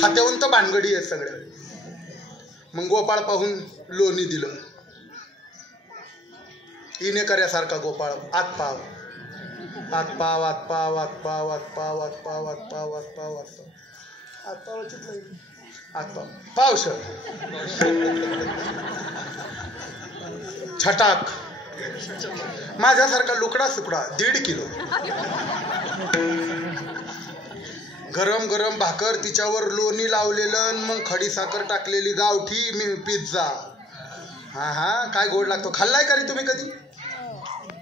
खात्याहून तर भानगडी आहे सगळ्या. मग गोपाळ पाहून लोणी दिलं. इने कर्यासारखा गोपाळ आत पाव आत पाव आत पाव आत पाव आत पाव आत पाव आत पाव आत पाव आत पाव आत पाव आत पाव पावस छटाक. माझ्यासारखा लुकडा सुकडा 1.5 किलो गरम गरम भाकर, तिच्यावर लोणी लावलेलं, मग खडी साखर टाकलेली गावठी पिझ्झा. हा हा काय गोड लागतो. खाल्लाय का रे तुम्ही कधी?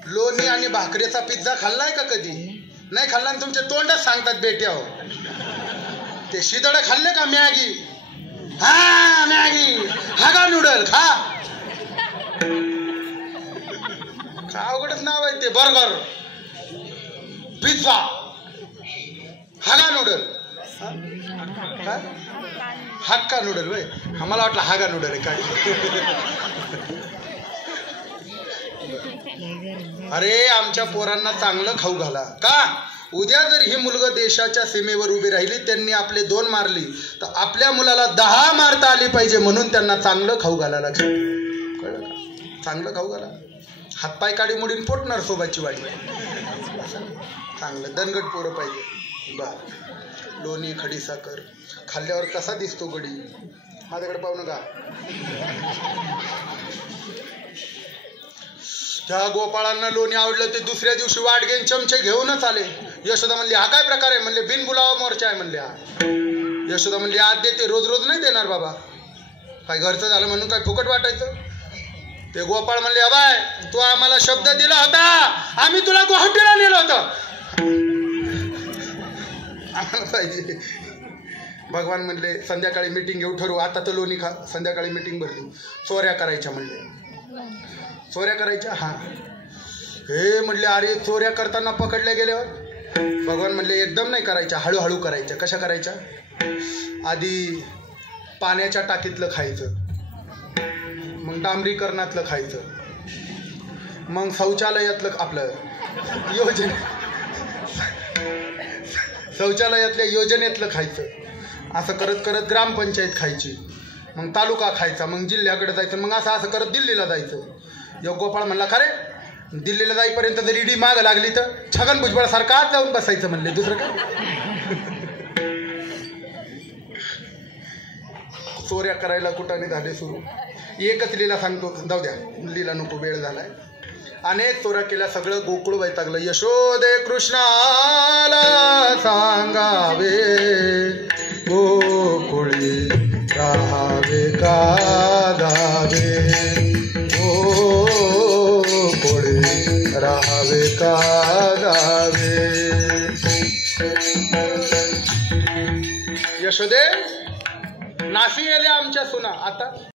लोणी आणि भाकरीचा पिझ्झा खाल्लाय का कधी? नाही खाल्ला आणि तुमचे तोंडच सांगतात बेट्या हो. ते शिदडे खाल्ले का? मॅगी. हा मॅगी, हागा नूडल खा. अवघडच नाव आहे ते. Burger, pizza, Hakka noodle. Hakka noodle वय. आम्हाला वाटलं हागा नूडल आहे काय. अरे आमच्या पोरांना चांगलं खाऊ घाला. का? उद्या जर ही मुलगा देशाच्या सीमेवर उभी राहिली, त्यांनी आपले 2 मारली, तर आपल्या मुलाला 10 मारता आली पाहिजे. म्हणून त्यांना चांगलं खाऊ घालायला कळलं का? चांगलं खाऊ घाला. हातपाय काढी मुडीन पोटणार सोबाची वाडी. चांगलं दणगट पोरं पाहिजे. बर लोणी खडी साखर खाल्ल्यावर कसा दिसतो गडी? माझ्याकडे पाहू नका. त्या गोपाळांना लोणी आवडलं. ते दुसऱ्या दिवशी वाट घेऊन चमचे घेऊनच आले. यशोदा म्हणली हा काय प्रकार आहे? म्हणले बिनबुलावा मोर्चा आहे म्हणले हा. यशोदा म्हणली आज देते, रोज रोज नाही देणार बाबा. काय घरचं झालं म्हणून काय फुकट वाटायचं? ते गोपाळ म्हणले अबाय तू आम्हाला शब्द दिला होता, आम्ही तुला गुवाहाटीला नेलं होतं. आम्हाला पाहिजे. भगवान म्हणले संध्याकाळी मीटिंग घेऊ ठरवू. आता तर लोणी खा. संध्याकाळी मीटिंग भरली. चोऱ्या करायच्या म्हणले. चोऱ्या करायच्या. हा हे म्हणले अरे चोऱ्या करताना पकडल्या गेल्यावर? भगवान म्हणले एकदम नाही करायच्या, हळूहळू करायच्या. कशा करायच्या? आधी पाण्याच्या टाकीतलं खायचं, मग डांबरीकरणातलं खायचं, मग शौचालयातलं आपलं शौचालयातल्या योजनेतलं खायचं. असं करत करत ग्रामपंचायत खायची, मग तालुका खायचा, मग जिल्ह्याकडे जायचं, मग असं असं करत दिल्लीला जायचं. योग गोपाळ म्हणला खरे दिल्लीला जाईपर्यंत जर ईडी माग लागली तर छगन भुजबळ सारखं आत जाऊन बसायचं म्हणले. दुसरं काय? चोऱ्या करायला कुठाने झाले सुरू. एकच लीला सांगतो, जाऊ द्या लीला नको, वेळ झालाय. अनेक चोऱ्या केल्या, सगळं गोकुळ वैतागलं. यशोदे कृष्णाला सांगावे गोकुळी राहावे गावे, गोकुळी राहावे गावे. यशोदे नासी गेल्या आमच्या सुना. आता